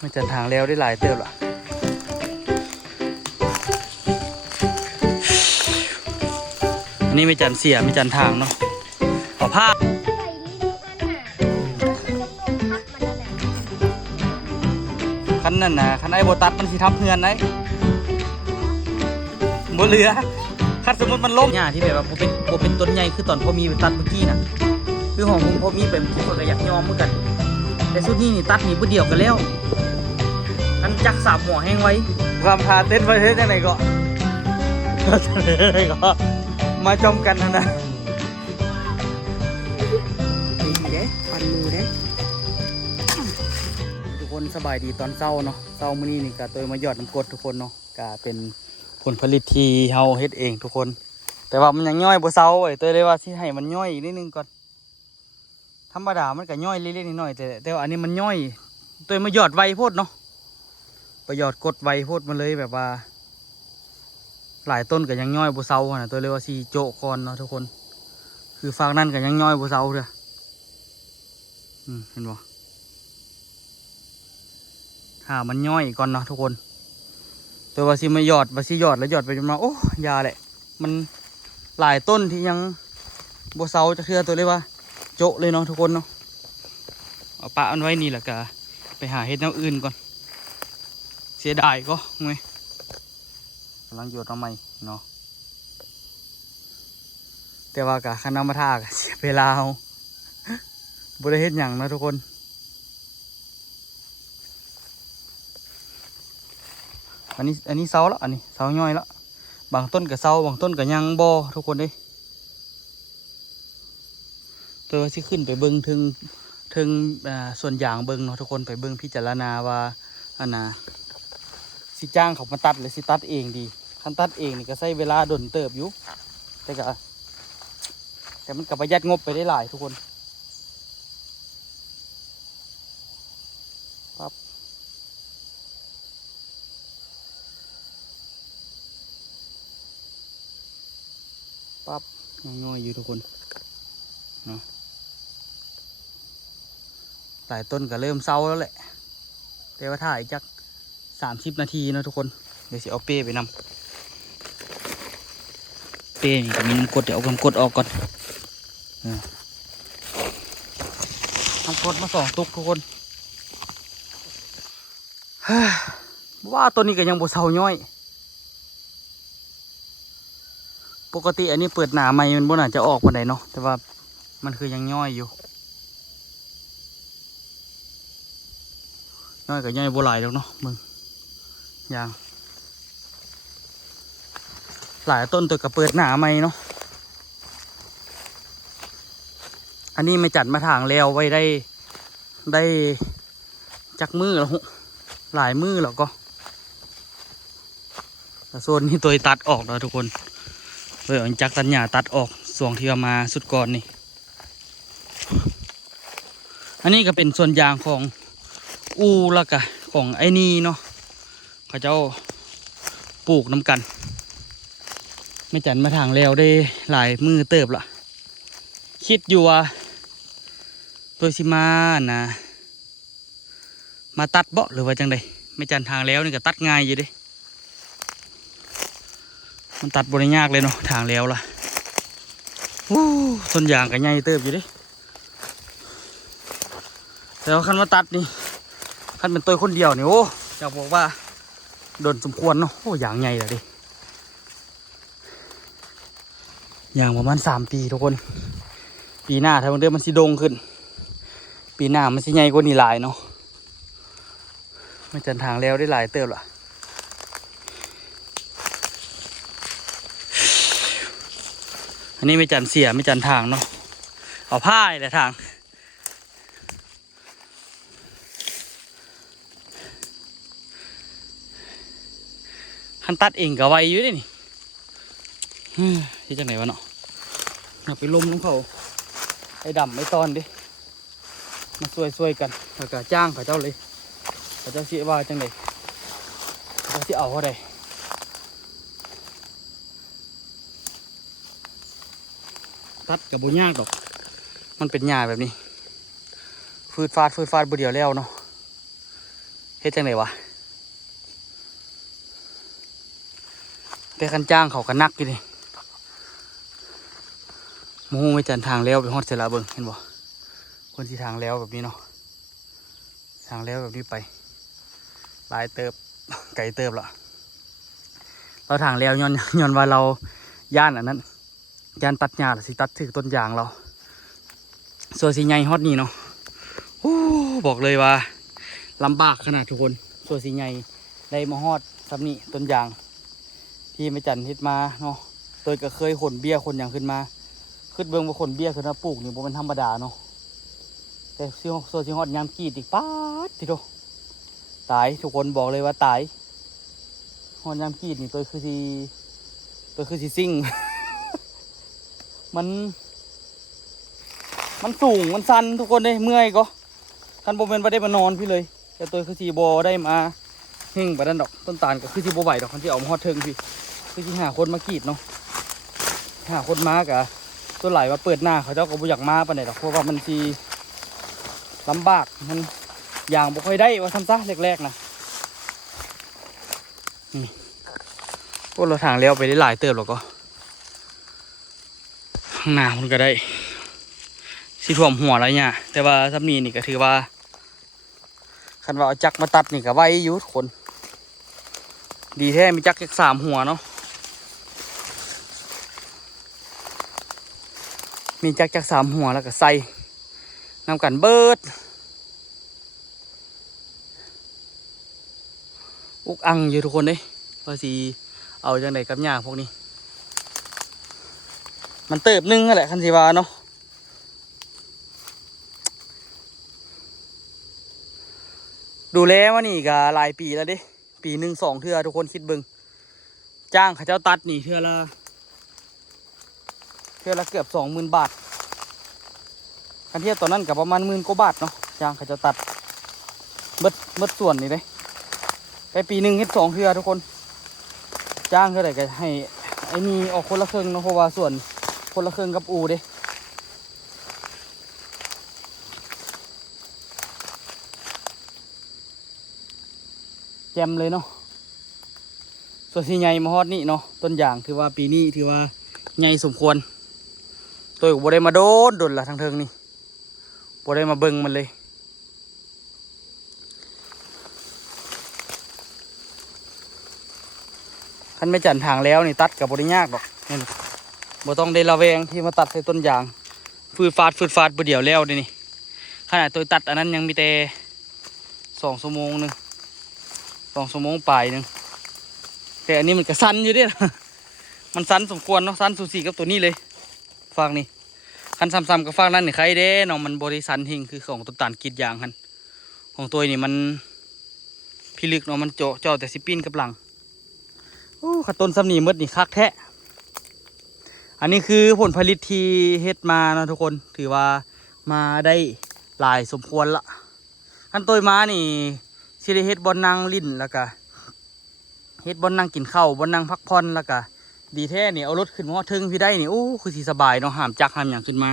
ไม่จันทางแล้วได้หลายเติบละอันนี้ไม่จันเสียไม่จันทางเนาะเอาผ้าคันนั่นนะคันไอ้โบตัดมันสิทับเฮือนไหนบนเรือคันสมมติมันล้มหญ้าที่แบบว่าโบเป็นต้นใหญ่คือตอนพอมีไปตัดเมื่อกี้นะคือของผมพอมีเป็นทุกคนก็อยากยอมเหมือนกันแต่สุดนี้นี่ตัดนี่ผู้เดียวกันแล้วกันจักสาบหัวแห้งไว้ความพาเต้นไปเท่าไหนก็มาชมกันนะดีเด้ปันมือเด้ทุกคนสบายดีตอนเช้าเนาะเช้ามื้อนี้นี่ก็ตัวมาหยอดน้ำกรดทุกคนเนาะก็เป็นผลผลิตที่เฮาเฮ็ดเองทุกคนแต่ว่ามันยังย่อยบ่เช้าไอ้ตัวเลยว่าสิให้มันย่อยอีกนิดนึงก่อนธรรมดามันก็ย่อยเล็กๆน้อยๆแต่ว่าอันนี้มันย่อยตัวมาหยอดไวโพดเนาะไปหยอดกดไวโพดมันเลยแบบว่าหลายต้นก็ยังย่อยบ่เซานะตัวเลยว่าสิโจะก่อนเนาะทุกคนคือฝากนั่นก็ยังย่อยบ่เซาเด้อเห็นบ่มันย่อยก่อนเนาะทุกคนตัวว่าสิมาหยอดแล้วหยอดไปจนมาโอ้ยาแหละมันหลายต้นที่ยังบ่เซาจะเทื่อตัวเลยว่าโจะเลยเนาะทุกคนเนาะเอาปะมันไว้นี่แหละกะไปหาเฮ็ดแนวอื่นก่อนเสียดายก็ไงกำลังหยดเอาใหม่เนาะแต่ว่ากะคันน้ำมาทากะเสียเวลาเอาบ่ได้เฮ็ดหยังนะทุกคนอันนี้เซาแล้วอันนี้เซาย่อยแล้วบางต้นกับเซาบางต้นกับยังบ่ทุกคนเด้ตัวที่ขึ้นไปเบิ้งถึงส่วนอย่างเบิ้งเนาะทุกคนไปเบิ้งพิจารณาว่าอันน่ะสิจ้างเขามาตัดหรือสิตัดเองดีคันตัดเองนี่ก็ใช้เวลาดนเติบอยู่แต่มันก็ประหยัดงบไปได้หลายทุกคนปั๊บง่อยๆอยู่ทุกคนเนาะหลายต้นก็เริ่มเศร้าแล้วแหละแต่ว่าถ่ายจัก30 นาทีนะทุกคนเดี๋ยวสิเอาเป้ไปนำเป้นี่ก็มีน้ำกรดเดี๋ยวเอาน้ำกรดออกก่อนน้ำกรดมา2 ตุกทุกคนว่าตัวนี้ก็ยังบ่เศร้าย่อยปกติอันนี้เปิดหนาใหม่มันบ่น่าจะออกปานใดเนาะแต่ว่ามันคือยังย่อยอยู่ย่อยกับย่อยบ่หลายดอกเนาะมึงอย่างหลายต้นตัวกับเปิดหนาใหม่เนาะอันนี้ไม่จัดมาถางแล้วไว้ได้จักมือแล้วหลายมือแล้วก็แต่โซนนี้ตัวตัดออกแล้วทุกคนเลยเอาจักรตัดหญ้าตัดออกส่วนที่เอามาสุดก่อนนี่อันนี้ก็เป็นส่วนยางของอูแล้วก็ของไอ้นี่เนาะเขาเจ้าปลูกน้ำกันไม่จันมาทางแล้วได้หลายมือเติบละคิดอยู่ว่าตัวสิมานะมาตัดเบาะหรือว่าจังใดไม่จันทางแล้วนี่ก็ตัดง่ายอยู่ดิมันตัดบริยากเลยเนาะทางแล้วล่ะต้นยางก็ใหญ่เติบอยู่ดิแต่ว่าคันมาตัดนี่คันเป็นตัวคนเดียวนี่โอ้อยากบอกว่าโดนสมควรเนาะโอ้ยางใหญ่เลยดิยางประมาณ3 ปีทุกคนปีหน้าถ้ามันเดิมมันสิโด่งขึ้นปีหน้ามันสิใหญ่กว่านี้หลายเนาะไม่จันทางแล้วได้หลายเติบละอันนี้ไม่จันเสียไม่จันทางเนาะเอาผ้าแหละทางคันตัดเองก็ไวอยู่ดินี่ที่จังไหนวะเนาะเอาไปล้มลงเขาไอ้ดำไอ้ตอนดิมาช่วยกันแล้วก็จ้างเขาเจ้าเลยเขาเจ้าเสียว่าจังไหนเขาเสียเอาเท่าใดตัดกับบุญยากดอกมันเป็นหญ้าแบบนี้ฟืดฟาดบ่เดียวแล้วเนาะเ ฮ็ดจังไดวะแต่คันจ้างเขาก็นักอยู่นี่หมูไม่จันทางแล้วไปฮอดเสร็จแล้วเบิ่งเห็นบ่คนที่ทางแล้วแบบนี้เนาะทางแล้วแบบนี้ไปหลายเติบ ไกลเติบละเราทางแล้วย้อนว่าเราย่านอันนั้นย่านตัดหญ้าสิตัดถึงต้นยางเราส่วนสีใหญ่ฮอดนี่เนาะบอกเลยว่าลำบากขนาดทุกคนส่วนสีใหญ่ได้มาฮอดสำนี่ต้นยางที่ไม่จันเฮ็ดมาเนาะตัวก็เคยขนเบี้ยคนอย่างขึ้นมาขึ้นเบิ่งว่าขนเบี้ยขึ้นมาปลูกนี่บ่เป็นธรรมดาเนาะแต่ส่วนสีฮอดยามกรีดอีกป๊าดทีเดียวตายทุกคนบอกเลยว่าตายฮอดยามกรีดนี่ตัวคือสีซิ่ง มันสูงมันสั้นทุกคนเลยเมื่อยก็คันโบเป็นไปได้มานอนพี่เลยแต่ตัวคือสีโบได้มาเฮงไปดันดอกต้นตาลก็คือสีโบไหวดอกคันที่เอามาฮอดเทิงพี่คือที่หาคนมากรีดเนาะหาคนมากะตัวไหลมาเปิดหน้าเขาเจ้าก็บ่อยากมาปานใดดอกเพราะว่ามันสีลำบากมันอย่างบ่ค่อยได้ว่าทำซะแรกๆนะพวกเราทางเลี้ยวไปได้หลายเติบหรอกก็ข้างหน้ามันก็ได้สีถ่วมหัวอะไรเนี่ยแต่ว่าถ้ามีนี่ก็ถือว่าคันว่าเอาจักมาตัดนี่ก็ไว้อยู่ทุกคนดีแท้มีจัก3 หัวเนาะมีจัก3 หัวแล้วก็ใส่นำกันเบิดอุกอังอยู่ทุกคนเลยว่าสีเอาจังไดกับหญ้าพวกนี้มันเติบนึงนั่นแหละคันสีวาเนาะดูแลว่านี่ก็หลายปีแล้วดิปี1 2 เทื่อทุกคนคิดเบิ่งจ้างเขาเจ้าตัดนี่เทื่อละเกือบ 20,000 บาทคันเทียบตอนนั้นกับประมาณ10,000 กว่าบาทเนาะจ้างเขาเจ้าตัดเบิดส่วนนี่เลยไปปี1เฮ็ด2 เทื่อทุกคนจ้างเท่าไหร่ก็ให้ไอ้นี่ออกคนละครึ่งเนาะเพราะว่าส่วนคนละครึ่งกับอูเด้แจมเลยเนาะส่วนที่ใหญ่มาฮอดนี่เนาะต้นยางถือว่าปีนี้ถือว่าใหญ่สมควรตัวก็บ่ได้มาโดนละทางเทิงนี่บ่ได้มาเบิ่งมันเลยคันไม่จันทางแล้วนี่ตัดกับบ่ได้ยากดอกนี่บ่ต้องได้ระแวงที่มาตัดใส่ต้นยางฟืดฟาดบ่เดียวแล้วนี่ขนาดตัวตัดอันนั้นยังมีแต่2 ชั่วโมงนึง2 ชั่วโมงปลายนึงแต่อันนี้มันก็สั้นอยู่เด้มันสั้นสมควรเนาะสั้นสูสีกับตัวนี้เลยฟางนี่คันซ้ำๆกับฟางนั้นนี่ใครเด้เนาะมันบริสันหิงคือของต้นตาลกรีดยางคันของตัวนี่มันพิลึกเนาะมันเจาะแต่สิปิ้นกับหลังโอ้ขัดต้นซ้ำนี่มดนี่คักแท้อันนี้คือผลผลิตที่เฮ็ดมานะทุกคนถือว่ามาได้หลายสมควรละขั้นต้นมานี่สิได้เฮ็ดบอนนางลิ้นแล้วก็เฮ็ดบอนนั่งกินข้าวบอนนั่งพักผ่อนแล้วก็ดีแท้นี่เอารถขึ้นมาถึงพี่ได้นี่โอ้คือสีสบายเนาะห้ามจักห้ามอย่างขึ้นมา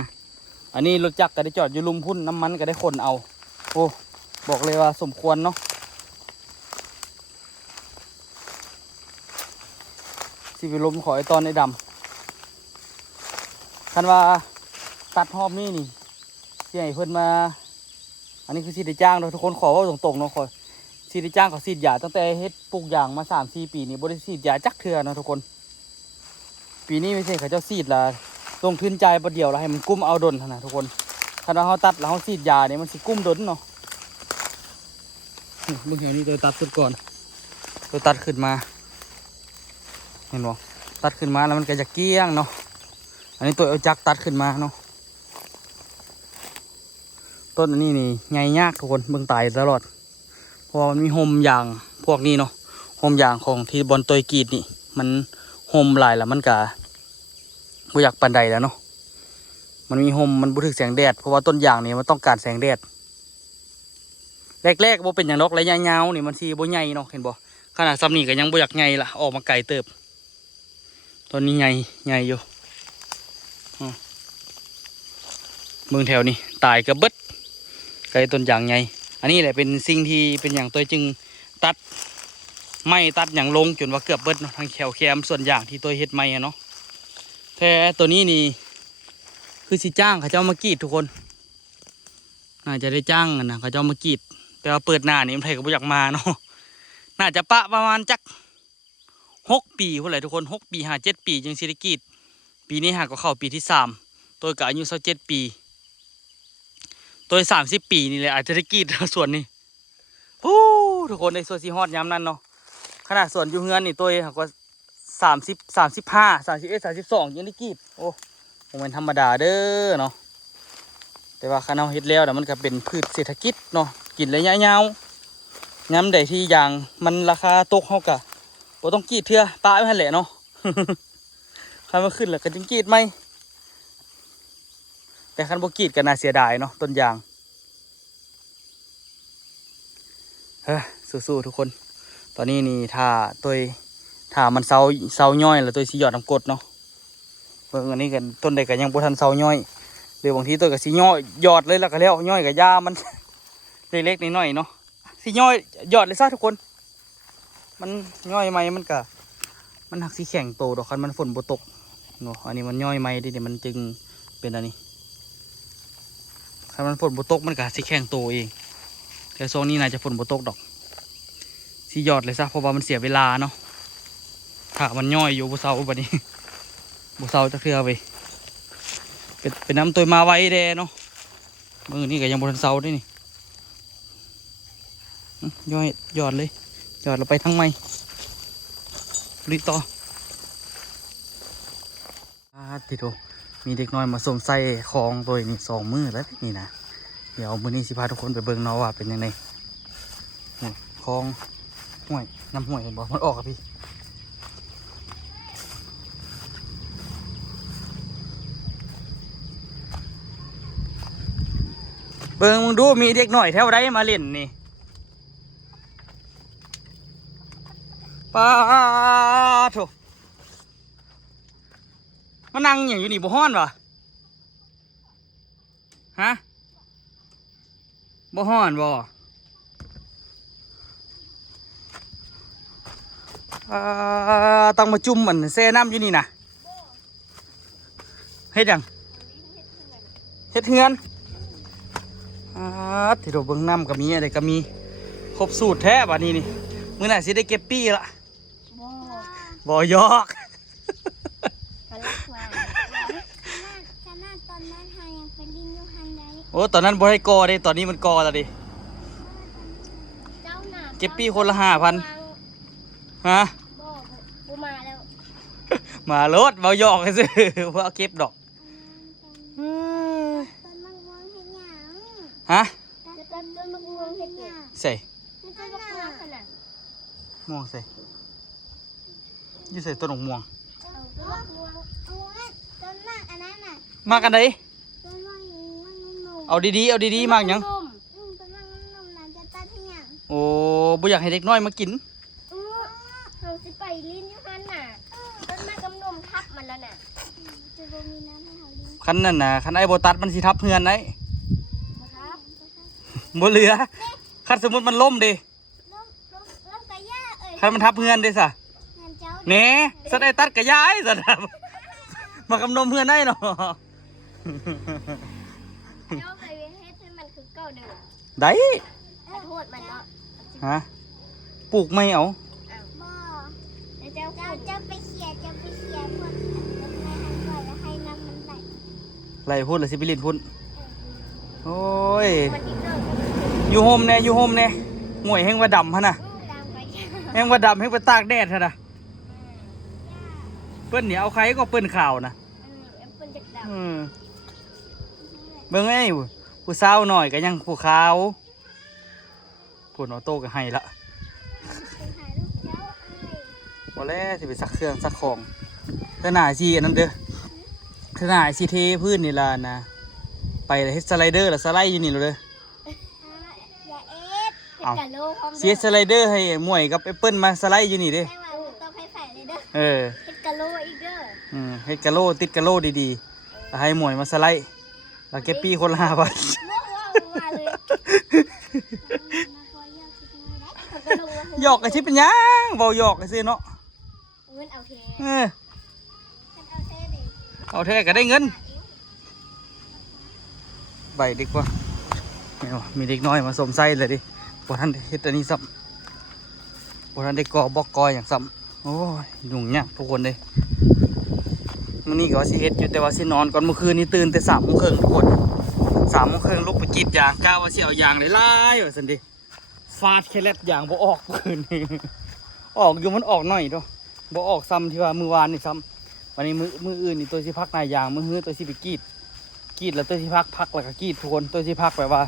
อันนี้รถจักรก็ได้จอดอยู่ลุมพุ่นน้ำมันก็ได้คนเอาโอ้บอกเลยว่าสมควรเนาะสิไปลมขอไอตอนไอดำคันว่าตัดหอบนี่ที่ให้เพิ่นมาอันนี้คือสิได้จ้างเนาะทุกคนขอว่าตรงๆเนาะขอสิได้จ้างเขาฉีดยาตั้งแต่เฮ็ดปลูกยางมา3-4 ปีนี่บ่ได้ฉีดยาจักเทื่อเนาะทุกคนปีนี้ไม่ใช่เขาเจ้าฉีดละลงทุนใจประเดียวแล้วให้มันกุ้มเอาดนนะทุกคนถ้าเราตัดแล้วเขาฉีดยาเนี่ยมันสิกุ้มดนเนาะมึงเห็นนี่ตัวตัดสุดก่อนตัวตัดขึ้นมาเห็นบ่ตัดขึ้นมาแล้วมันก็จะเกี้ยงเนาะอันนี้ตัวเอาจักตัดขึ้นมาเนาะต้นอันนี้นี่ใหญ่ยากทุกคนเบิ่งตายตลอดเพราะมันมีโฮมยางพวกนี้เนาะโฮมยางของที่บอลตัวกีดนี่มันโฮมหลายแล้วมันก็บ่อยากปานใดแล้วเนาะมันมีโฮมมันบ่ถึกแสงแดดเพราะว่าต้นยางนี่มันต้องการแสงแดดแรกๆบ่เป็นอย่างดอกระยะยาวนี่มันสิบ่ใหญ่เนาะเห็นบ่ขนาดซ้ำนี่ก็ยังบ่อยากใหญ่ล่ะออกมาไกลเติบต้นนี้ใหญ่อยู่เมืองแถวนี้ตายกระเบิดไกลต้นยางใหญ่อันนี้แหละเป็นสิ่งที่เป็นอย่างตัวจึง ตัดไม้ตัดอย่างลงจนว่าเกือบเบิดเนาะทางแขวแคมส่วนอย่างที่ตัวเฮ็ดไม้อะเนาะแต่ตัวนี้นี่คือสิจ้างเขาเจ้ามากรีดทุกคนน่าจะได้จ้างกันนะเขาเจ้ามากรีดแต่ว่าเปิดหน้านี่มันไทยก็บ่อยากมาเนาะน่าจะปะประมาณจัก6 ปีพุ่นแหละทุกคน6 ปี5 7 ปีจึงสิได้กรีดปีนี้หากก็เข้าปีที่3ตัวก็อายุ27 ปีตัว30 ปีนี่แหละอาจจะได้กรีดส่วนนี้โอ้ทุกคนในส่วนสีฮอดยามนั้นเนาะขนาดส่วนอยู่เฮือนนี่ตัวหากว่า30 35 31 32ยังได้กรีดโอ้ผมเป็นธรรมดาเด้อเนาะแต่ว่าคันเอาเฮ็ดแล้วนะมันก็เป็นพืชเศรษฐกิจเนาะกินระยะยาวย้ำใดที่อย่างมันราคาตกเฮากะบ่ต้องกรีดเทื่อปะไว้หั่นแหละเนาะ คันมาขึ้นแล้วก็จึงกรีดไหมแต่คันบ่กรีดก็น่าเสียดายเนาะต้นยางเฮ้ยสู้ๆทุกคนตอนนี้นี่ถ้ามันเซาย่อยแล้วตัวสิหยอดน้ำกรดเนาะเบิ่งอันนี้กันต้นใดก็ยังบ่ทันเซาย่อยหรือบางทีตัวก็สิย่อยหยอดเลยแล้วก็แล้วย่อยกับยามัน เล็กๆน้อยๆเนาะสิย่อยหยอดเลยซะทุกคนมันย่อยไหมมันหักสิแข็งโตดอกคันมันฝนบ่ตกเนาะอันนี้มันย่อยไหมดิเดี๋ยวมันจึงเป็นอันนี้คันมันฝนบ่ตกมันก็สิแข็งโตเองแต่ช่วงนี้น่าจะฝนบ่ตกดอกสิหยอดเลยซะเพราะว่ามันเสียเวลาเนาะถ้ามันย่อยอยู่บ่เซาบัดนี้ บ่เซาจักเทื่อไปเป็นน้ำตัวมาไว้แดเนาะมือนี่ก็ยังบ่ทันเซาด้วยนี่ย่อยหยอดเลยหยอดเราไปทั้งไม้รีต่อติโตมีเด็กน้อยมาส่งใส่คลองโดยนี่2 มื้อแล้วนี่นะเดี๋ยวมื้อนี้สิพาทุกคนไปเบิ่งเนาะว่าเป็นยังไงคลองห้วยน้ำห้วยเห็นบ่มันออกครับพี่เบิ่งมึงดูมีเด็กหน่อยแถวใดมาเล่นนี่ป้าโถมานั่งอย่างอยู่นี่บ่ฮ้อนวะฮะบ่ฮ้อนบ่ต้องมาจุ่มมันแช่น้ำอยู่นี่นะเฮ็ดหยังเฮ็ดเฮือนที่เราเบิ่งน้ำก็มีอะไรก็มีครบสูตรแท้บัดนี้นี่มื้อหน้าสิได้เก็บปี้ละบ่ยอก ขนาดตอนนั้นหายังเป็นลิงอยู่หันได โอ้ตอนนั้นบ่ให้กอเด้ตอนนี้มันกอแล้วดิ เจ้าหน้า เก็บปี้คนละ 5,000 ฮะ บ่มาแล้ว มารถบ่ยอกซื่อ บ่เอาเก็บดอก ตอนมังวงเฮ็ดหยัง ฮะ ตอนมังวงเฮ็ดหยัง ใส่ มันจะบอกว่าขนาด ม่วงใส่อยู่ใส่ต้นม่วง เอาตัวมังวงเอาไว้ตอนนั้นอันนั้นน่ะ มากันได ตอนมังนุ่ม เอาดีๆมากหยัง ตอนมังนุ่มน่ะจะตัดให้หยัง โอ้บ่อยากให้เด็กน้อยมากิน เราสิไปลิ้นอยู่หันน่ะต้นไม้กำนมทับมันแล้วน่ะจะบ่มีน้ำให้เฮาลิ้น คันนั่นน่ะคันไอ้บ่ตัดมันสิทับเฮือนได้ บ่ครับ บ่เหลือคันสมมุติมันล่มเด้ ลงกะย่าเอ้ย คันมันทับเฮือนเด้ซะ งานเจ้า แหน่สัตว์ไอ้ตัดกะยายสัตว์ มากำนมเฮือนได้เนาะ เจ้าไปเฮ็ดให้มันคือเก่าเด้อ ได้ ขอโทษมันเนาะ ฮะปลูกไม่เอา บ่แล้วเจ้าไปเขี่ยพวกแล้วให้หันก่อนแล้วให้น้ำมันไหล ไรพูดเลยสิไปลินพูดโอ้ย มันอีกเด้อ อยู่โฮมแน่ห่วยแห้งว่าดำฮะน่ะ ตามไป แห้งว่าดำแห้งว่าตากแดดฮะน่ะเปิ้นเนี่ยเอาใครก็เปิ้นข่าวนะ แอปเปิ้ลจักดำ เบิ่งไอ้ผู้สาวหน่อยก็ยังผู้ขาวพูดออโต้ก็ให้ละ เป็นหาลูกเจ้าอ้าย พอแล้วสิไปซักเครื่องซักของเธอหน่าซีอันนั้นเด้อเธอหน่าซีเทพื้นนี่ล่ะนะไปเฮ็ดสไลเดอร์ล่ะสไลด์อยู่นี่เลย อย่าเอ็ดเป็นกะโลพร้อม เสียสไลเดอร์ให้หมวยกับแอปเปิ้ลมาสไลด์อยู่นี่เด้ แม่ว่าต้องให้ใส่เลยเด้อ เออ เป็นกะโลอีกเด้อ เฮ็ดกะโลติดกะโลดีๆแล้วให้หมวยมาสไลด์แล้วเก็บปี้คนละ5,000 ว้าวว่าเลยมาพอยากคิดน้อยได้เขาก็ลงมา หยอกกันชิเป็นยังเบาหยอกกันสิเนาะ เงินเอาเท เออ เงินเอาเทดิ เอาแท้ก็ได้เงินใบดีกว่าเนี่ยมีเด็กน้อยมาสมไส้เลยดิบ่ทันได้เฮ็ดอันนี้ซ้ำบ่ทันได้ก่อบอกกออย่างซ้ำโอ้ยยุ่งยากทุกคนเลยมื้อนี้ก็ว่าสิเฮ็ดอยู่แต่ว่าสินอนก่อนเมื่อคืนนี้ตื่นแต่3:30ทุกคน3:30ลุกไปกรีดยางกะว่าสิเอายางหลายๆว่าซั่นดิฟาดแค่เล็ดยางบ่ออกเมื่อคืนนี้ ออกอยู่มันออกหน่อยเด้อบ่ออกซ้ำที่ว่ามื้อวานนี่ซ้ำวันนี้มืออื่นนี่ตัวสิพักนายยางมือฮื้อตัวสิไปกรีดแล้วตัวสิพักแล้วก็กรีดทุกคนตัวสิพักแบบว่า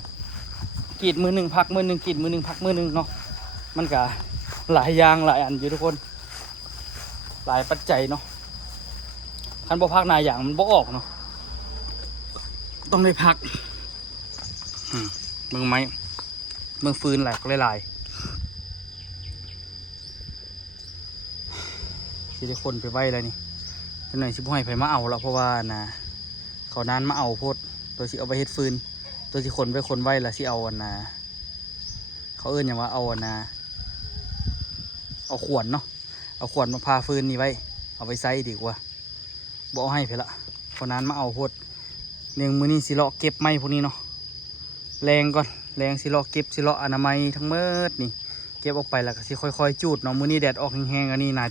กรีดมือหนึ่งพักมือหนึ่งกรีดมือหนึ่งพักมือหนึ่งเนาะมันก็หลายอย่างหลายอันอยู่ทุกคนหลายปัจจัยเนาะคันบ่พักนายยางมันบ่ออกเนาะต้องได้พักมือไม้มือฟืนหลายสิได้คนไปไว้แล้วนี่จังหน่อยสิบ่ให้ไผมาเอาแล้วเพราะว่านะเขานานมาเอาโพดตัวสิเอาไปเฮ็ดฟืนตัวสิคนไปคนไว้ละสิเอาอันนะเขาเอิ้นหยังว่าเอาอันนะเอาขวานเนาะเอาขวานมาพาฟืนนี่ไว้เอาไปใส่ดีกว่าบ่เอาให้ไผละเขานานมาเอาโพดเนื่องมื้อนี้สิเลาะเก็บไม้พวกนี้เนาะแรงก่อนแรงสิเลาะเก็บสิเลาะอนามัยทั้งหมดนี่เก็บออกไปแล้วก็สิค่อยๆจูดเนาะมื้อนี้แดดออกแห้งๆอันนี้น่า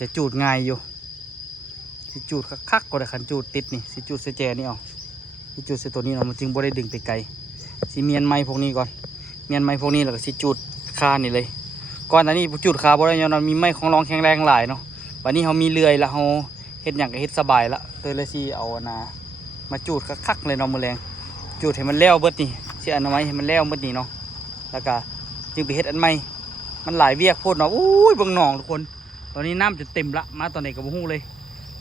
จะจูดง่ายอยู่สิจูดคักๆก็ได้คันจูดติดนี่สิจูดเสแจนี่เอาสิจูดเสตัวนี้เนาะมันจึงบ่ได้ดึงไปไกลสิเมียนไม้พวกนี้ก่อนเมียนไม้พวกนี้แล้วก็สิจูดคานี่เลยก่อนอันนี้จูดคาบ่ได้ย้อนมีไม้ของรองแข็งแรงหลายเนาะวันนี้เฮามีเลื่อยแล้วเฮาเฮ็ดหยังก็เฮ็ดสบายละเลยสิเอามาจูดคักๆเลยเนาะมื้อแรงจูดให้มันแล้วเบิดนี่สิอนามัยให้มันแล้วเบิดนี่เนาะแล้วก็จึงไปเฮ็ดอันใหม่มันหลายเวียกโพดเนาะอุ้ยเบิ่งหนองทุกคนตอนนี้น้ำจะเต็มละมาตอนไหนก็บ่ฮู้เลย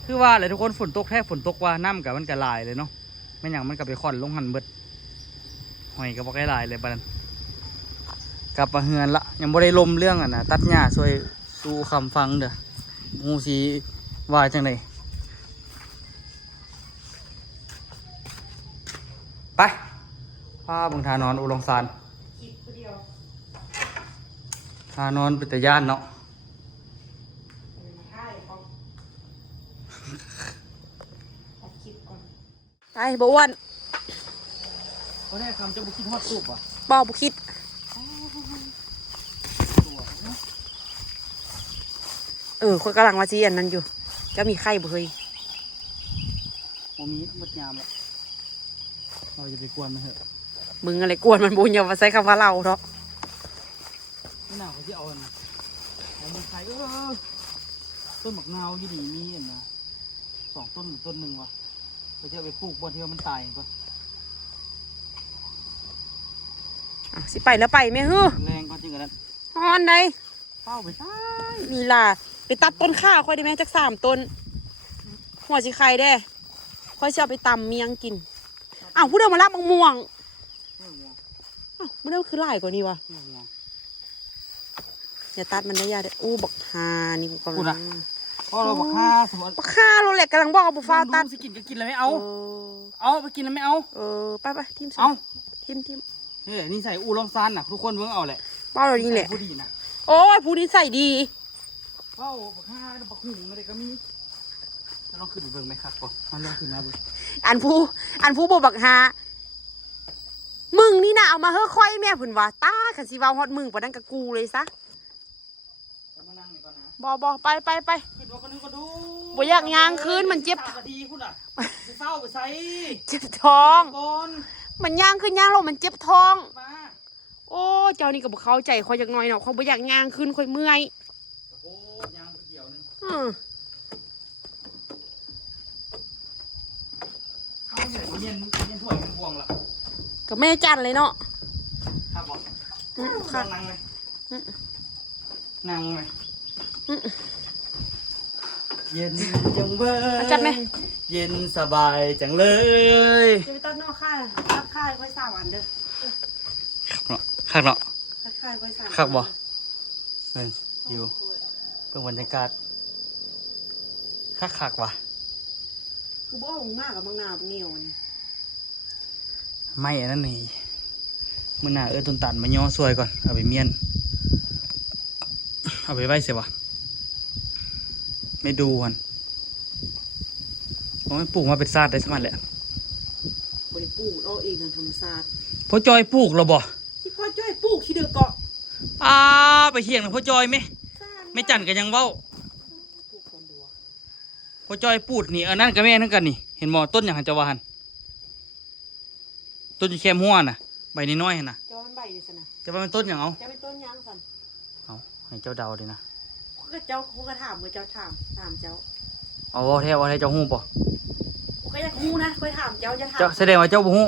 คือว่าเลยทุกคนฝนตกแท้ฝนตกว่าน้ำกับมันก็หลายเลยเนาะไม่อย่างมันก็ไปค่อนลงหันเบิดหอยก็บ่ใกล้หลายเลยบัดนั้นกลับมาเฮือนละยังบ่ได้ลมเรื่องนะตัดหญ้าช่วยสู่คำฟังเด้อฮู้สิว่าจังไดไปพาเบิ่งทานอนอุลงซานทานอนเป็นตาย่านเนาะไปบ่อ้วน เขาได้คำจะบุคิดฮอดสุบอ่ะ บ่คิดคนกำลังว่าสิอันนั้นอยู่จะมีไข่บ่เฮ้ย โมมีมดยามละเราจะไปกวนมันเถอะ มึงอะไรกวนมันบุญอย่ามาใช้คำว่าเราเนาะ ไม่น่าเขาที่เอามันไข่ต้นหมักนาวยี่ดีมีอันนะ2 ต้นหรือต้นหนึ่งวะเราจะไปปลูกบนที่ว่ามันตายก่อน สิไปแล้วไปไหมฮือ แรงก่อนจริงกันนั้น ฮอนได้ เป้าไปใช่ นี่ล่ะไปตัดต้นข้าวค่อยได้ไหมจัก3 ต้นหัวสิไข่ได้ค่อยจะเอาไปตำเมียงกินอ้าวผู้เดิมมารับมะม่วงอ้าวผู้เดิมคือหลายกว่านี้วะอย่าตัดมันได้ยาเด้ออู้บักฮานี่กูกำลัง เพราะเราบอกค่าสมมติ บักฮาโรเล็กกำลังบอกเอาบุฟ้าตัด สิกินก็กินแล้วไม่เอาเอาไปกินแล้วไม่เอา ไปทีม เอา ทีม เฮ้ยนี่ใส่อูลองซานน่ะทุกคนเพิ่งเอาแหละ เป้าเรานี่แหละ ผู้ดีนะ โอ้ยผู้นี้ใส่ดี เป้าบักค่าบักหุ่งอะไรก็มีลองขึ้นไปเบิ่งไหมครับก่อนมันลองขึ้นมาเบิ่ง อันผู้บบักฮามึงนี่นะเอามาเฮ้อค่อยแม่ผุนว่าตาขันสีวาวฮอดมึงปะนั่นกับกูเลยซะ มานั่งนี่ก่อนนะ บอไป ขึ้นว่าคนนึงก็ดู บ่อยากยางคืนมันเจ็บ กะดีคุณอ่ะไปเศร้าไปใส่ เจ็บท้อง ก่อน มันย่างขึ้นย่างลงมันเจ็บท้อง มา โอ้เจ้านี่ก็บ่เข้าใจคอยจักหน่อยเนาะเขาบ่อยากย่างขึ้นคอยเมื่อย โอ้ยางเดียวนึง เอาเดี๋ยวเย็นถ้วยมันบวงละ กับแม่จันเลยเนาะ ครับบอก ค่ะ นั่งเลยนั่งเลยเย็นจังเว้ย จัดไหม เย็นสบายจังเลย จะไปตัดนอกค่ายตัดค่ายค่อย3 วันเด้อ คักเนาะ ตัดค่ายค่อย3 คักบ่เฮ้ยอยู่เพิ่งบรรยากาศคักว่ะ กูบ่เอามากกับมังนาวเหนียวนี่ ไม่อันนั้นนี่มื้อหน้าต้นตันมาย่อสวยก่อนเอาไปเมียน เอาไปไว้เสียวะไม่ดูกันโอ้ยปลูกมาเป็นซาดได้สมัยแหละ บริปลูกเอาเองทางธรรมศาสตร์ พ่อจอยปลูกเราบ่ ที่พ่อจ้อยปลูกที่เดือเกาะ ไปเที่ยงนะพ่อจอยไหมไม่จันกันยังเว้า ปลูกคนดัว พ่อจอยปลูกนี่อันนั้นกับแม่นั่นกันนี่เห็นหมอต้นอย่างหันจะว่าหันต้นอยู่แคมหัวน่ะใบน้อยๆหั่นน่ะ เจ้ามันใบเลยสินะ จะว่าเป็นต้นอย่างเอา จะเป็นต้นยางสัน เอาให้เจ้าเดาเลยนะ เขาก็เจ้าเขาก็ถามเจ้าถามเจ้า เอาว่าแท้ว่าให้เจ้าหู้ป่ะ เขาก็อยากฮู้นะเขาถามเจ้าจะถาม เจ้าแสดงว่าเจ้าบ่หู้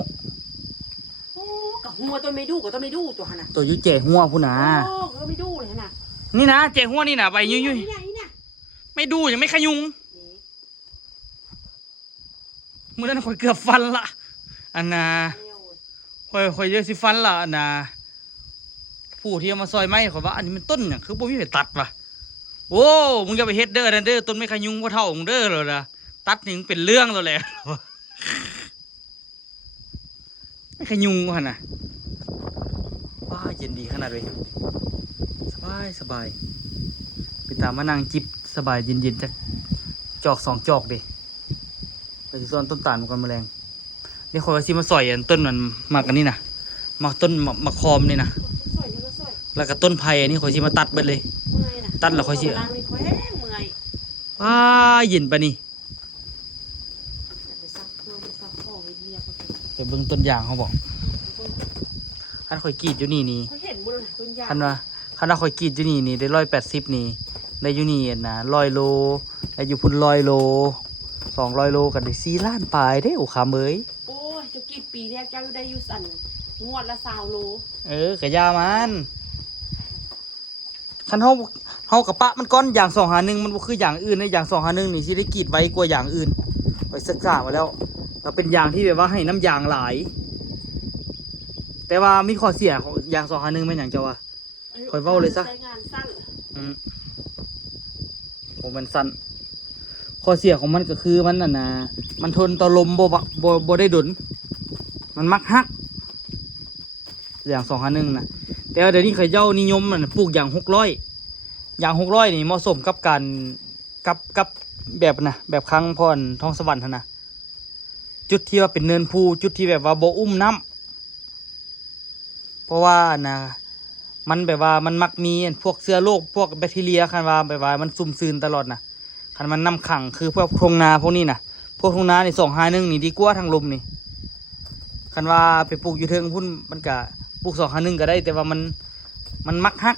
โอ้กับหัวต้นไม่ดูกับต้นไม่ดูตัวหันน่ะ ตัวอยุ่เจ๋หัวผู้หนา โอ้ก็ไม่ดูเลยหั่นน่ะ นี่นะเจ๋หัวนี่นะใบยุ่ย นี่เนี่ย ๆไม่ดูยังไม่ขยุง นี่ มื่อนั้นข่อยเกือบฟันละอันน่ะ เร็ว ข่อยเยอะสิฟันละอันน่ะผู้ที่เอามาซอยไม้ข่อยว่าอันนี้มันต้นเนี่ยคือบ่มีไปตัดว่ะโอ้มึงอย่าไปเฮ็ดเด้อนั่นเด้อต้นไม่ขยุงบ่เท่ามึงเด้อเลยนะตัดนี่มันเป็นเรื่องแล้วแหละ ไม่ขยุงว่ะน่ะว้าเย็นดีขนาดเลยสบายไปตามมานั่งจิบสบายเย็นๆจากจอก2จอกเด้ไปสิส่วนต้นตาลมันก่อนแมลงนี่ข่อยว่าสิมาสอยอันต้นมันมากันนี่น่ะมาต้นมะคอมนี่น่ะ สวยนี่ก็สวย แล้วก็ต้นไผ่อันนี้ข่อยสิมาตัดเบิดเลย เมื่อยน่ะ ตัดแล้วค่อยสิ ล้างนี่ค่อยแห้งเมื่อย ว้าเย็นปะนี่ ไปซักเครื่องไปซักของให้เรียบร้อย ไปเบิ่งต้นยางเขาบอกคันข่อยกรีดอยู่นี่เขาเห็นหมดเลยต้นยาง คันว่าข่อยกรีดอยู่นี่ได้180นี่ได้อยู่นี่นะ100 โลได้อยู่พุ่น100 โล200 โลกันได้4 ล้านปลายเด้โอ้ขาเมย โอ้ยเจะกี่ปีแรกเจ้าได้อยู่สั่นงวดละ20 โล กะยามันคันเฮากะปะมันก้อนอย่าง251มันบ่คืออย่างอื่นนะอย่าง251นี่สิได้กรีดไวกว่าอย่างอื่นไปศึกษามาแล้วเราเป็นอย่างที่แบบว่าให้น้ำยางหลาย แต่ว่ามีข้อเสียของอย่าง251แม่นหยังเจ้าว่า ค่อยเว้าเลยซะ ใช้งานสั้น ผมมันสั้นข้อเสียของมันก็คือมันน่ะนะมันทนต่อลมบ่ได้ดนมันมักฮักอย่าง251นะแต่ว่าเดี๋ยวนี้เขาเจ้านิยมมันปลูกอย่าง600อย่าง600นี่เหมาะสมกับการกับแบบนะแบบครั้งพรท้องสวรรค์หั่นนะจุดที่ว่าเป็นเนินภูจุดที่แบบว่าบ่อุ้มน้ำเพราะว่านะมันแบบว่ามันมักมีพวกเชื้อโรคพวกแบคทีเรียคันว่าแบบว่ามันซุ่มซึมตลอดนะคันมันน้ำขังคือพวกโครงนาพวกนี้นะพวกโครงนานี่251นี่ดีกว่าทางลมนี่คันว่าไปปลูกอยู่เทิงพุ่นมันก็ปลูก251ก็ได้ แต่ว่ามันมักฮัก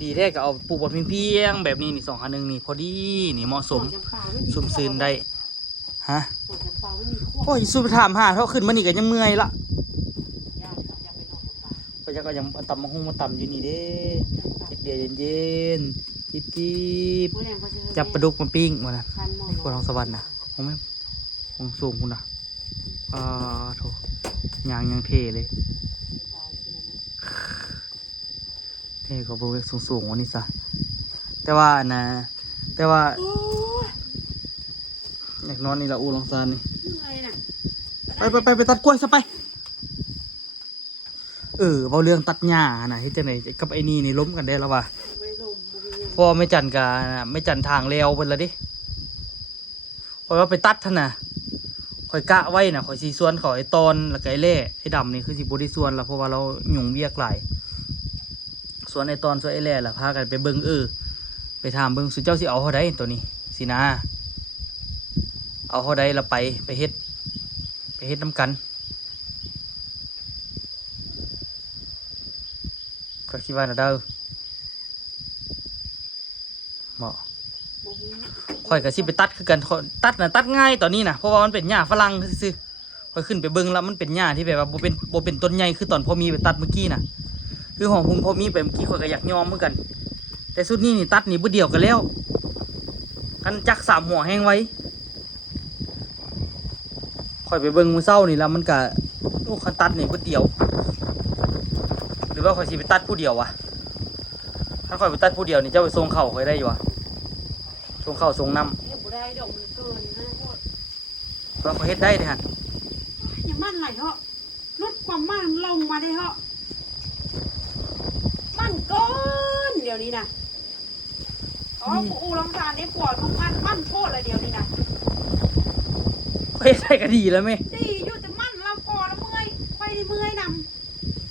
ดีแท้ก็เอาปลูกบนเพียงๆแบบนี้นี่251นี่พอดีนี่เหมาะสม หัวจำปาไม่มี ซุ่มซึมได้ฮะ หัวจำปาไม่มีขั้ว โอ้ยสู้ไปถามหาเท่าขึ้นมานี่ก็ยังเมื่อยละ ย่าไปนอกจำปา ก็จะก็ยังตำมะฮุ่งมาตำอยู่นี่เด้เจ็บเดียวเย็นๆจิบ เมื่อแรงเขาจะ จับปลาดุกมาปิ้งมานะ คันหมอ พวกท้องสวรรค์นะผมไม่ผมสูงคุณนะโถยางยังเท่เลยเท่กว่าโบเวกสูงๆวันนี้ซะแต่ว่านะแต่ว่า โอ้ย อยากนอนนี่ละอูลองซานนี่ เหนื่อยน่ะ ไปตัดกล้วยซะไปเบาเรื่องตัดหญ้านะเฮ็ดจังไดกับไอ้นี่ล้มกันได้แล้วว่ะ ไม่ลมบ่มีเงิน พอไม่จันกาไม่จันทางเลี้ยวไปแล้วดิคอยว่าไปตัดท่านน่ะคอยกะไว้น่ะคอยสีส่วนเขาไอ้ตอนแล้วก็ไอ้เล่ไอ้ดำนี่คือสิบริส่วนละเพราะว่าเราหยุ่งเวียกหลายส่วนไอ้ตอนส่วนไอ้เล่ล่ะพากันไปเบิ่งไปถามเบิ่งสุเจ้าสิเอาเท่าใดตัวนี้สินะเอาเท่าใดเราไปเฮ็ดน้ำกันก็คิดว่าน่ะเด้อเหมาะ บ่มี ข่อยก็สิไปตัดคือกันตัดน่ะตัดง่ายตอนนี้นะเพราะว่ามันเป็นหญ้าฝรั่งซื่อๆข่อยขึ้นไปเบิ่งแล้วมันเป็นหญ้าที่แบบว่าบ่เป็นต้นใหญ่คือตอนพ่อมีไปตัดเมื่อกี้น่ะคือของคุณพ่อมีไปเมื่อกี้ข่อยก็อยากยอมเหมือนกัน แต่สุดนี้นี่ตัดนี่บ่เดียวกันแล้วคันจัก3หัวแห้งไว้ข่อยไปเบิ่งมื้อเช้านี่แล้วมันก็โอ้คันตัดนี่บ่เดียว หรือว่าข่อยสิไปตัดผู้เดียววะถ้าข่อยไปตัดผู้เดียวนี่เจ้าไปส่งเข้าข่อยได้อยู่วะส่งเข้าส่งน้ำ เฮ็ดบ่ได้ดอกมันเกินนะโคตร เพราะเขาเฮ็ดได้เลยฮะ อย่ามั่นไหลเถอะลดความมั่นลงมาได้เถอะมั่นก้อนเดี๋ยว ยวนี้นะอ๋ออูลำคาญได้ปวดทุกมันโทษเลยเดี๋ยวนี้นะ ไปใส่ก็ดีแล้วไหม ดีอยู่แต่มันเราก่อแล้วเมื่อยไปดิเมื่อยน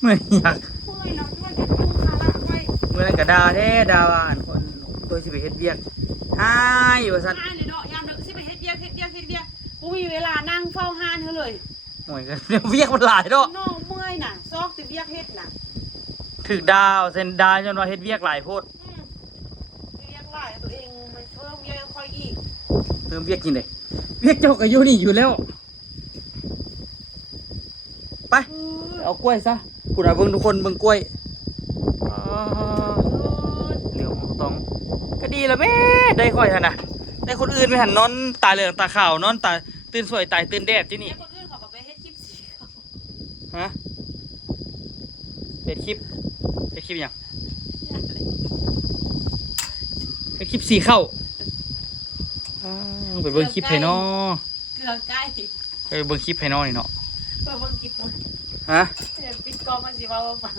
ไม่อยาก ำเมื่อยเนาะเมื่อยจะยุ่งภาระไป เมื่อนั้นก็ด่าแท้ด่าว่าอันคนตัวสิไปเฮ็ดเวียกอ้ายว่าซั่น ห้านเลยเนาะยามเด็กสิไปเฮ็ดเวียกกูมีเวลานั่งเฝ้าห้านเขาเลย โอ้ยก็เวียกมันหลายเนาะ น้องเมื่อยน่ะซอกติเวียกเฮ็ดน่ะ ถึกดาวเซ็นดาจนว่าเฮ็ดเวียกหลายโพด เวียกหลายตัวเองมันเพิ่มเวียกค่อยอีก เพิ่มเวียกกินเลยเวียกเจ้าก็อยู่นี่อยู่แล้วไปเอากล้วยซะคุณเอาเบิ่งทุกคนเบิ่งกล้วยอ๋อเหลียวต้องก็ดีแล้วแม่ได้ค่อยหั่นน่ะได้คนอื่นไม่หันนอนตาเหลืองตาขาวนอนตาตื่นสวยตายตื่นแดดที่นี่ แล้วคนอื่นเขาก็ไปเฮ็ดคลิปสีเขา ฮะเป็นคลิปอย่างเป็นคลิปสีเข้าเป็นเบิ้งคลิปไผ่นอ เกลือใกล้ ไปเบิ้งคลิปไผ่นอนี่เนาะ เปิดเบิ่งคลิปมัน ฮะ เดี๋ยวปิดกล้องมันสิว่าฟัง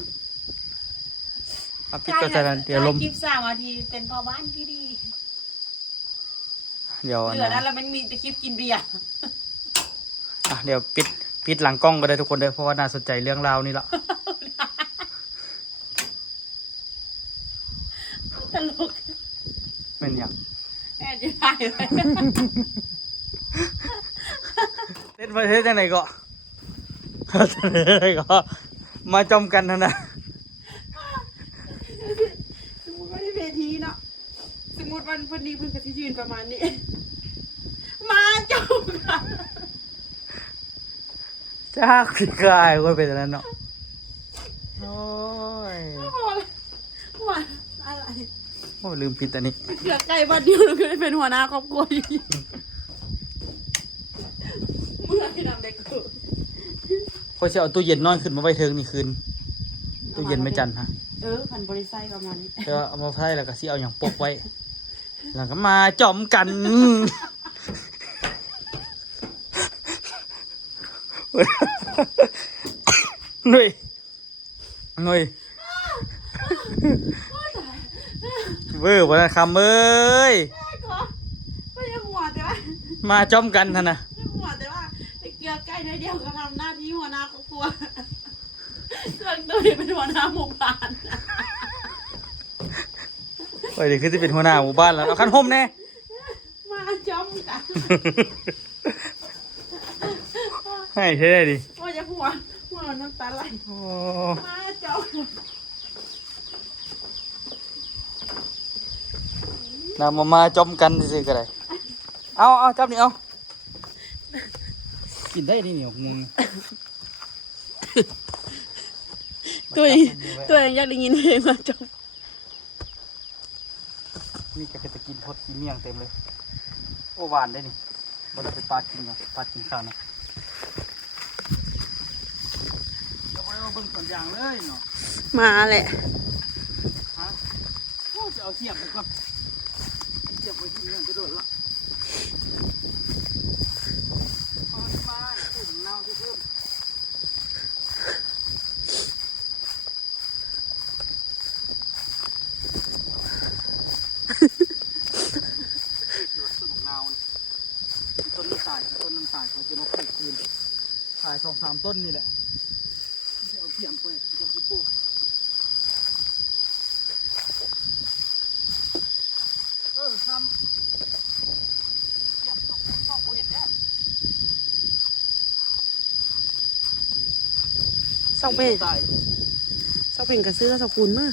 เอาปิดก็จะเดี๋ยวลม คลิป3 นาทีเป็นพ่อบ้านที่ดี เดี๋ยว เหลือนั้นแล้วมันมีแต่คลิปกินเบียร์ เดี๋ยวปิดหลังกล้องก็ได้ทุกคนเลยเพราะว่าน่าสนใจเรื่องราวนี่ละ ตลก เป็นอย่าง แม่จะได้ไหม เล่นประเทศจังไหนก็ ก็มาจมกันเถอะนะ สมมติว่าที่เวทีเนาะสมมติวันพอดีเพิ่นก็สิยืนประมาณนี้ มาจบกัน จ้าสิกายก็เป็นอย่างนั้นเนาะโอ้ย พอเลยว่าอะไร โอ้ลืมปิดอันนี้ เกือบไก่บัดเดียวแล้วก็ได้เป็นหัวหน้าครอบครัวอีกเมื่อที่นำเด็กเกิด พอจะเอาตู้เย็นนอนขึ้นมาไว้เทิงนี่คืนตู้เย็นไม่จันฮะ พันบริไซประมาณนี้ แล้วเอามาไพ่แล้วก็สิเอาอย่างปกไว้แล้วก็มาจอมกันหนุ่ยเวอร์วันนั้นคำเอ้ย ไม่ใช่หัวแต่ว่า มาจอมกันท่านนะ ไม่หัวแต่ว่าไอ้เกลือใกล้น้อยเดียวก็ทำหน้าที่หัวหน้าครอบครัวส่วนตัวเป็นหัวหน้าหมู่บ้าน โอ้ยเดี๋ยวคือจะเป็นหัวหน้าหมู่บ้านแล้วเอาคันห่มแน่ มาจ้อมกัน ให้ใช่ได้ดิ ว่าจะหัวน้ำตาไหล โอ้ มาจ้อม นำมาจอมกันสิก็ได้เอาจับนี่เอากินได้ดิเนี่ยมึง ตัวเองอยากได้ยินเพลงมาจ้อม นี่จะเป็นตะกินพดกินเมี่ยงเต็มเลยโอ้หวานได้นี่บ่ได้เป็นปลากินเนาะปลากินข้าวเนาะเราบ่ได้มาเบิ่งส่วนอย่างเลยเนาะ มาแหละ ฮะโอ้จะเอาเสียบไปก่อนเสียบไปที่เรื่องจะโดดละมาตุ่มเน่าที่เพิ่มต้นเน่าต้นน้ำตาลเขาจะมาปลูกคืนขาย2-3 ต้นนี่แหละจะเอาเสียบไปจะเอาที่ปลูกทำเสียบสองคนชอบเห็นแน่ เศร้าเป็นกระซื้อแล้วสกุลมาก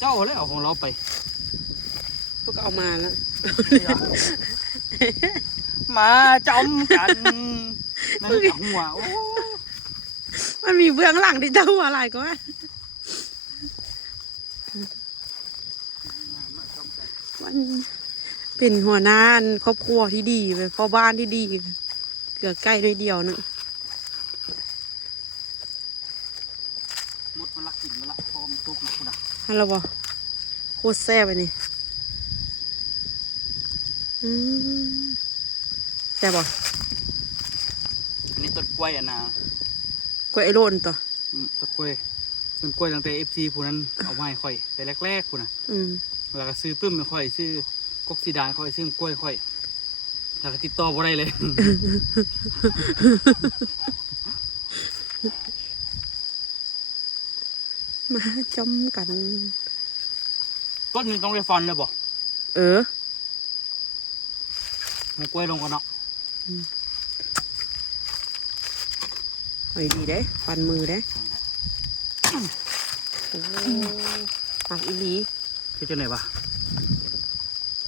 เจ้าแล้วเอาของเราไป พวกก็เอามาแล้ว มาจอมกันนั่นกับหัวโอ้ มันมีเบื้องหลังที่เจ้าหัวอะไรก็ว่ามันเป็นหัวหน้าครอบครัวที่ดีเป็นพ่อบ้านที่ดีเกือบใกล้ด้วยเดียวนึง มดมันลักกินมาละพอมันตุกนะคุณนะ ฮัลโหลบอโคตรแซ่บไปนี่แซ่บบ่ อันนี้ต้นกล้วยอ่ะนะ กล้วยไอโรนต่อ ต้นกล้วย ต้นกล้วยตั้งแต่ FC ผู้นั้นเอามาให้ข่อยแต่แรกๆผู้น่ะ อืม แล้วก็ซื้อปึ้มไม่ค่อยซื้อกกสีดาค่อยซื้อกล้วยค่อยแล้วก็ติดต่อบ่ได้เลย มาจอมกัน ต้นนี้ต้องได้ฟันเลยบ่ เออ มันกล้วยลงก่อนเนาะ เฮ้ยดีเด้ฟันมือเด้โอ้หักอีหลี คือจังไหนวะ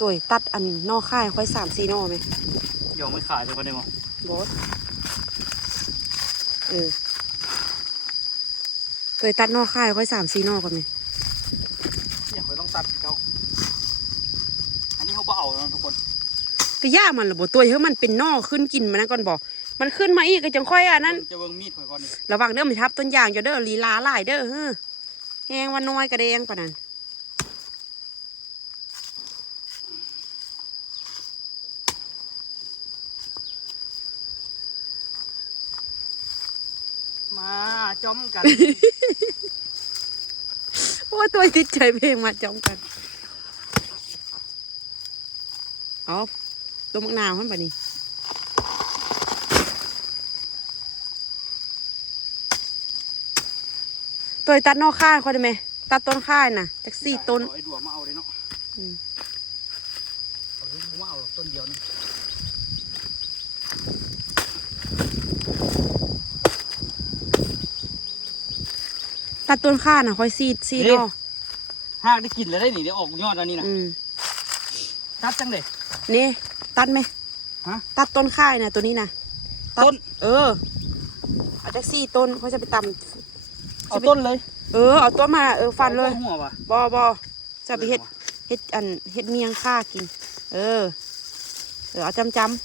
ตัวตัดอันนอกค่ายค่อย3-4นอไหม ยอมไม่ขายไปก่อนได้บ่ บอสตัวตัดนอกค่ายค่อย3-4นอก่อนไหม เนี่ยข่อยต้องตัดเขาอันนี้เขาบ่เอาแล้วทุกคน ก็ย่ามันละบ่ตัวเฮ้ยมันเป็นนอขึ้นกินมันนั่นก่อนบอกมันขึ้นมาอีกก็จังค่อยอันนั้น จะเบิ่งมีดข่อยก่อนนี่ ระวังเด้อมันทับต้นยางจะเด้อลีลาหลายเด้อเฮ้อแหงวันน้อยกระเดงปะนั่น มาจอมกัน โอ้ตัวติดใจเพลงมาจอมกันเอาตัวมักนาวขึ้นปะนี่ตัวตัดนอกข้างเขาได้ไหมตัดต้นข้างน่ะจาก4 ต้น ไอ้ดัวมาเอาเลยเนาะ อืม เอาเลยผมว่าเอาต้นเดียวนี่ ตัดต้นข้างน่ะค่อยซีดอ หากได้กินแล้วได้นี่เดี๋ยวออกยอดอันนี้นะ อืม ตัดจังเลย นี่ตัดไหม ฮะ ตัดต้นข้างน่ะตัวนี้น่ะตัด ต้น เออเอาจาก4 ต้นเขาจะไปตำ เอาต้นเลย เอาต้นมาฟันเลย อาหัวว่ะ บอจะไปเฮ็ดเมียงข้ากิน เอาจำ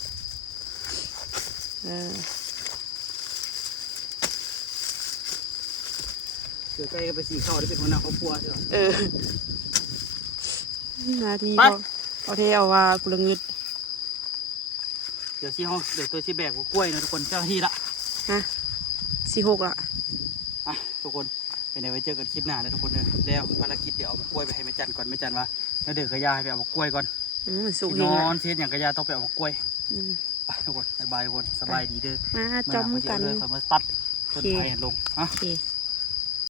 เดี๋ยวใกล้ก็ไปสีข้าวได้เป็นหัวหน้าครอบครัวใช่ไหม นาที ไป เอาเทเอาว่ากุลงึด เดี๋ยวตัวชีแบกกล้วยนะทุกคนเจ้าหน้าที่ละ ฮะ46อ่ะ อ่ะทุกคนเป็นไงไว้เจอกันคลิปหน้านะทุกคนเลยแล้วภารกิจเดี๋ยวเอากล้วยไปให้แม่จันก่อนแม่จันว่าแล้วเดี๋ยวกระยาให้ไปเอากล้วยก่อน มันสุก น เอง อ อ่ะ นเสียอย่างกระยาต้องไปเอากล้วย อืม ไปทุกคนบ๊ายบายทุกคนสบายดีเด้อ มา เมื่อ จอม หน้าเขาจะ กัน เลยเขามาตัดต้นไผ่ลงอ่ะ โอเค